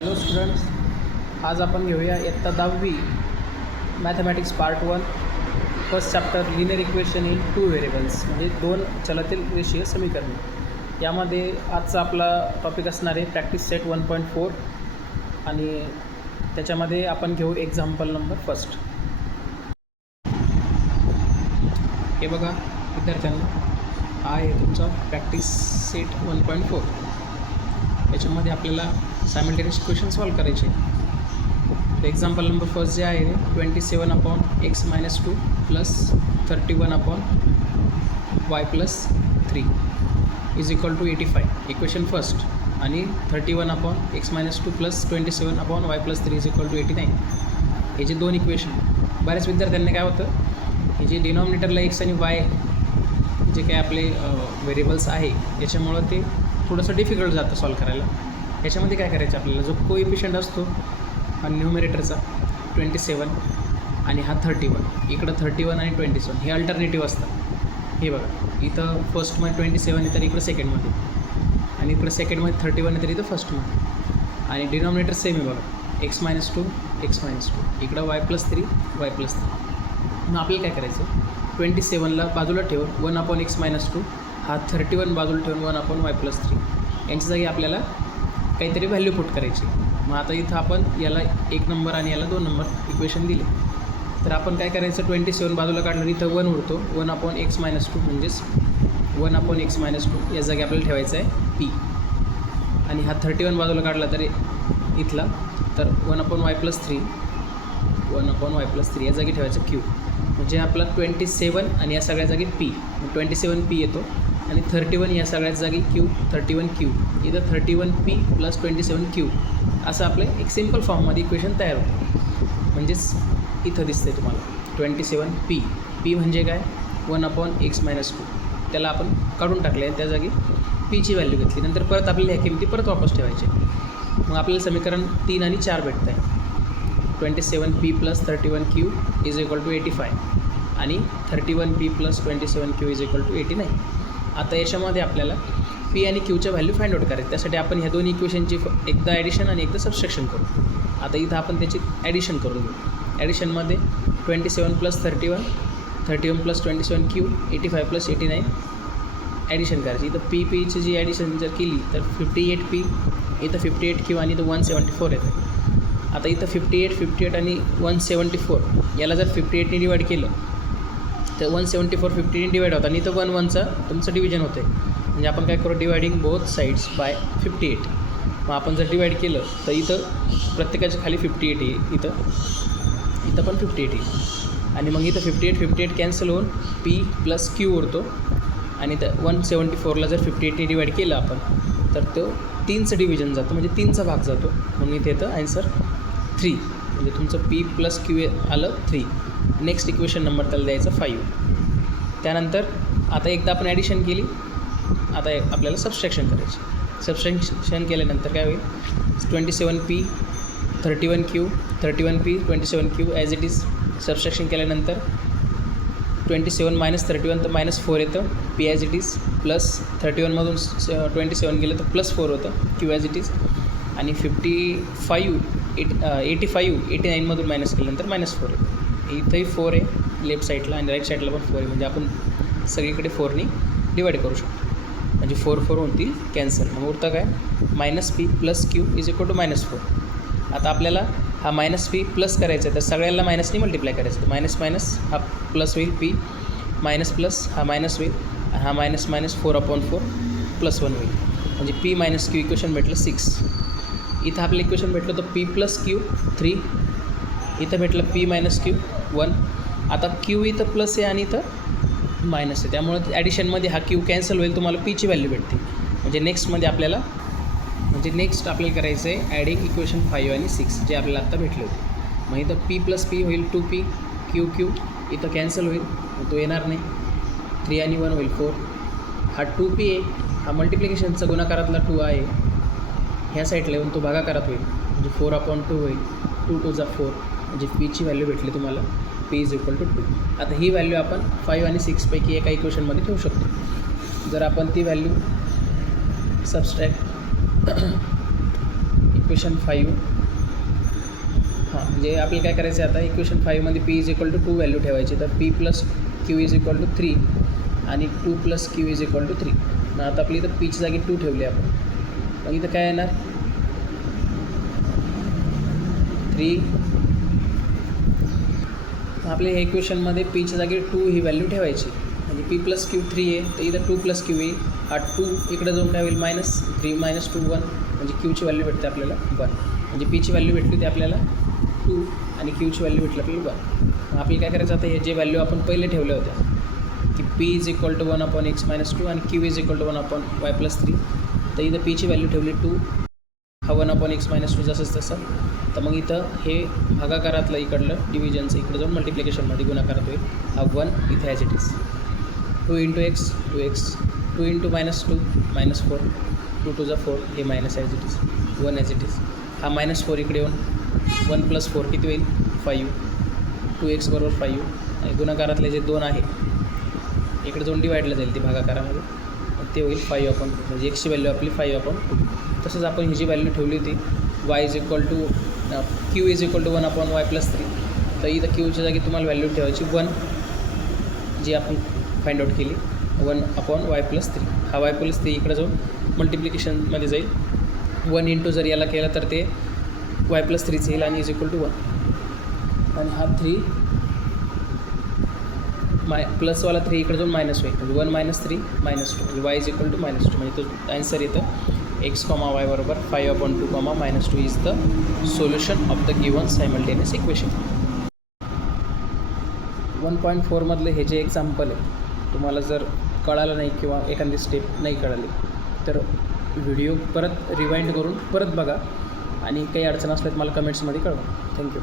Hello students, आज आपण घेऊया इयत्ता 10वी mathematics part 1 first chapter linear equation in 2 variables म्हणजे 2 चलातील रेषीय समीकरणे. यामध्ये आजचा आपला टॉपिक असणार आहे प्रॅक्टिस सेट 1.4 आणि त्याच्यामध्ये आपण घेऊ एक्झाम्पल नंबर फर्स्ट. हे बघा विद्यार्थ्यांना, हा आहे तुमचा प्रॅक्टिस सेट 1.4. याच्यामध्ये आपल्याला सायमल्टेनियस इक्वेशन सॉल्व करायचे. तर एक्झाम्पल नंबर फर्स्ट जे आहे 27/x-2 plus 31/y+3 is equal to 85. Equation first. आणि 31/x-2 plus 27/y+3 is equal to 89. हे जे दोन इक्वेशन, बऱ्याच विद्यार्थ्यांना काय होतं, हे जे डिनॉमिनेटरला एक्स आणि वाय जे काही आपले व्हेरिएबल्स आहे याच्यामुळं ते थोडंसं डिफिकल्ट जातं सॉल्व करायला. याच्यामध्ये काय करायचं, आपल्याला जो कोइफिशियंट असतो हा न्यूमरेटरचा 27 आणि हा 31, इकडं 31 आणि 27 हे अल्टरनेटिव्ह असतात. हे बघा, इथं फर्स्टमध्ये 27 आहे तर इकडं सेकंडमध्ये, आणि इकडं सेकंडमध्ये 31 आहे तर इथं फर्स्टमध्ये. आणि डिनॉमिनेटर सेम आहे बघा, x-2 इकडं y+3 मग आपल्याला काय करायचं, 27ला बाजूला ठेवून 1/x-2 हा 31 बाजूला ठेवून 1/y+3 यांच्या जागी आपल्याला काहीतरी व्हॅल्यू पुट करायची. मग आता इथं आपण याला 1 नंबर आणि याला 2 नंबर इक्वेशन दिले, तर आपण काय करायचं, 27 बाजूला काढलं इथं 1 उरतो, 1/x-2 म्हणजेच 1/x-2 या जागी आपल्याला ठेवायचं आहे p. आणि हा 31 बाजूला काढला तर इथला तर 1/y+3 या जागी ठेवायचं q. म्हणजे आपला 27 आणि या सगळ्या जागी p, 27p येतो आणि 31 या सगळ्याच जागी q, 31q. इथं 31p प्लस 27q असं आपलं एक सिम्पल फॉर्ममध्ये इक्वेशन तयार होतं. म्हणजेच इथं दिसतंय तुम्हाला 27p. p म्हणजे काय, 1/x-2. त्याला आपण काढून टाकले आणि त्या जागी p ची व्हॅल्यू घेतली. नंतर परत आपल्याला ह्या किमती परत वापस ठेवायचे. मग आपल्याला समीकरण 3 आणि 4 भेटतं आहे. 27p plus 31q is equal to 85 आणि 31p plus 27q is equal to 89. आता याच्यामध्ये आपल्याला p आणि qच्या व्हॅल्यू फाइंड आउट करायचं. त्यासाठी आपण ह्या दोन इक्वेशनची एकदा ॲडिशन आणि एकदा सबस्ट्रॅक्शन करू. आता इथं आपण त्याची ॲडिशन करून घेऊ. ॲडिशनमध्ये 27 plus 31 plus 27q 85 plus 89 addition करायची. इथं pची जी ॲडिशन जर केली तर 58p, इथं 58q आणि इथं 174 येतं. आता इथं 58 आणि 174 याला जर 58ने डिवाईड केलं तर 174 58ने डिवाईड होतं आणि इथं 1 1चा तुमचं डिव्हिजन होतं आहे. म्हणजे आपण काय करू, डिवायडिंग बोथ साईड्स बाय 58. मग आपण जर डिवाईड केलं तर इथं प्रत्येकाच्या खाली 58 येईल, इथं पण 58 येईल. आणि मग इथं 58 कॅन्सल होऊन p प्लस q उरतो. आणि तर 174ला जर 58ने डिवाईड केलं आपण तर तो 3चं डिव्हिजन जातो, म्हणजे 3चा भाग जातो. म्हणून इथे येतं आन्सर 3. म्हणजे तुमचं p प्लस q आलं 3. नेक्स्ट इक्वेशन नंबर त्याला द्यायचा 5. त्यानंतर आता एकदा आपण ॲडिशन केली, आता आपल्याला सबस्ट्रॅक्शन करायची. सबस्ट्रॅक्शन केल्यानंतर काय होईल, 27p 31q 31p 27q as it is. Subtraction केल्यानंतर 27 मायनस 31 तर -4 येतं, p as it is. Plus 31मधून 27 गेलं तर +4 होतं, q ॲज इट इज. आणि 89मधून मायनस केल्यानंतर -4 येतं. इथंही 4 आहे लेफ्ट साईडला आणि राईट साईडला पण 4 आहे. म्हणजे आपण सगळीकडे 4नी डिवाईड करू शकतो. म्हणजे 4 होतील कॅन्सल. मग उरतं काय, -p plus q is equal to -4. आता आपल्याला हा -p प्लस करायचा आहे तर सगळ्यांना मायनसनी मल्टिप्लाय करायचं. तर मायनस हा प्लस होईल, p प्लस हा मायनस होईल, हा -4/4 +1 होईल. म्हणजे p - q इक्वेशन भेटलं 6. इथं आपलं इक्वेशन भेटलं तर p प्लस q 3, इथं भेटलं p - q 1. आता q इथं प्लस आहे आणि इथं मायनस आहे, त्यामुळं ॲडिशनमध्ये हा q कॅन्सल होईल, तुम्हाला p ची व्हॅल्यू भेटते. म्हणजे नेक्स्ट आपल्याला करायचं आहे ॲडिंग इक्वेशन 5 आणि 6 जे आपल्याला आत्ता भेटले होते. मग इथं p प्लस p होईल 2p, q इथं कॅन्सल होईल, तो येणार नाही. 3 आणि 1 होईल 4. हा 2p आहे, हा मल्टिप्लिकेशनचा गुणाकारातला 2 आहे, ह्या साईडला येऊन तो भागाकारात होईल. म्हणजे 4/2 होईल, 2 2 जा 4. म्हणजे p ची व्हॅल्यू भेटली तुम्हाला, p इज इक्वल टू 2. आता ही व्हॅल्यू आपण 5 आणि 6 पैकी एका इक्वेशनमध्ये ठेवू शकतो. जर आपण ती व्हॅल्यू सबस्ट्रॅक्ट इक्वेशन 5. हां, म्हणजे आपल्याला काय करायचं आहे आता इक्वेशन 5मध्ये P is equal to 2 value ठेवायची. तर P plus Q is equal to 3 आणि 2 plus Q is equal to 3. मग आता आपली इथं पीची जागी 2 ठेवली आपण. मग इथं काय येणार 3. आपल्या ह्या इक्वेशनमध्ये पीच्या जागी 2 ही व्हॅल्यू ठेवायची. म्हणजे पी प्लस क्यू 3 आहे तर इथं 2 प्लस क्यू येईल. हा 2 इकडे जाऊन काय होईल -3 - 2 1. म्हणजे क्यूची व्हॅल्यू भेटते आपल्याला 1. म्हणजे पीची व्हॅल्यू भेटली होती आपल्याला 2 आणि क्यूची व्हॅल्यू भेटली आपल्याला 1. आपल्याला काय करायचं आता हे जे व्हॅल्यू आपण पहिले ठेवल्या होत्या की P is equal to 1/x - 2 आणि Q is equal to 1/y+3. तर इथं पीची व्हॅल्यू ठेवली 2, हा 1/x - 2 जसंच तसं. तर मग इथं हे भागाकारातलं इकडलं डिव्हिजनचं इकडं जाऊन मल्टिप्लिकेशनमध्ये गुणाकारात होईल. हा 1 इथे as it is 2 × x 2x 2 × -2 -4 2 to the 4 हे minus as it is 1 as it is. हा -4 इकडे येऊन 1 + 4 किती होईल 5. 2x = 5 आणि गुणाकारातले जे 2 आहे इकडे जाऊन डिवाईडला जाईल ती भागाकारामध्ये. ते होईल 5/2 म्हणजे एक्सची व्हॅल्यू आपली 5/2. तसंच आपण ही जी व्हॅल्यू ठेवली होती y is equal to Q is equal to 1/y+3. तर इथं क्यूच्या जागी तुम्हाला व्हॅल्यू ठेवायची 1 जी आपण फाइंड आउट केली 1/y+3. हा y+3 इकडे जाऊन मल्टिप्लिकेशनमध्ये जाईल. 1 इंटू जर याला केला तर ते y+3 येईल आणि इज इक्वल टू 1. आणि हा 3 प्लसवाला 3 इकडे जाऊन मायनस होईल म्हणजे 1 - 3 - 2 म्हणजे y इज इक्वल टू -2. म्हणजे तो आन्सर येतं x, y बरोबर 5/2, -2 is the solution of the given simultaneous equation. 1.4 मधले हे जे एक्झाम्पल आहे तुम्हाला जर कळालं नाही किंवा एखादी स्टेप नाही कळाली तर व्हिडिओ परत रिवाइंड करून परत बघा आणि काही अडचण असल्यास मला कमेंट्समध्ये कळवा. थँक्यू.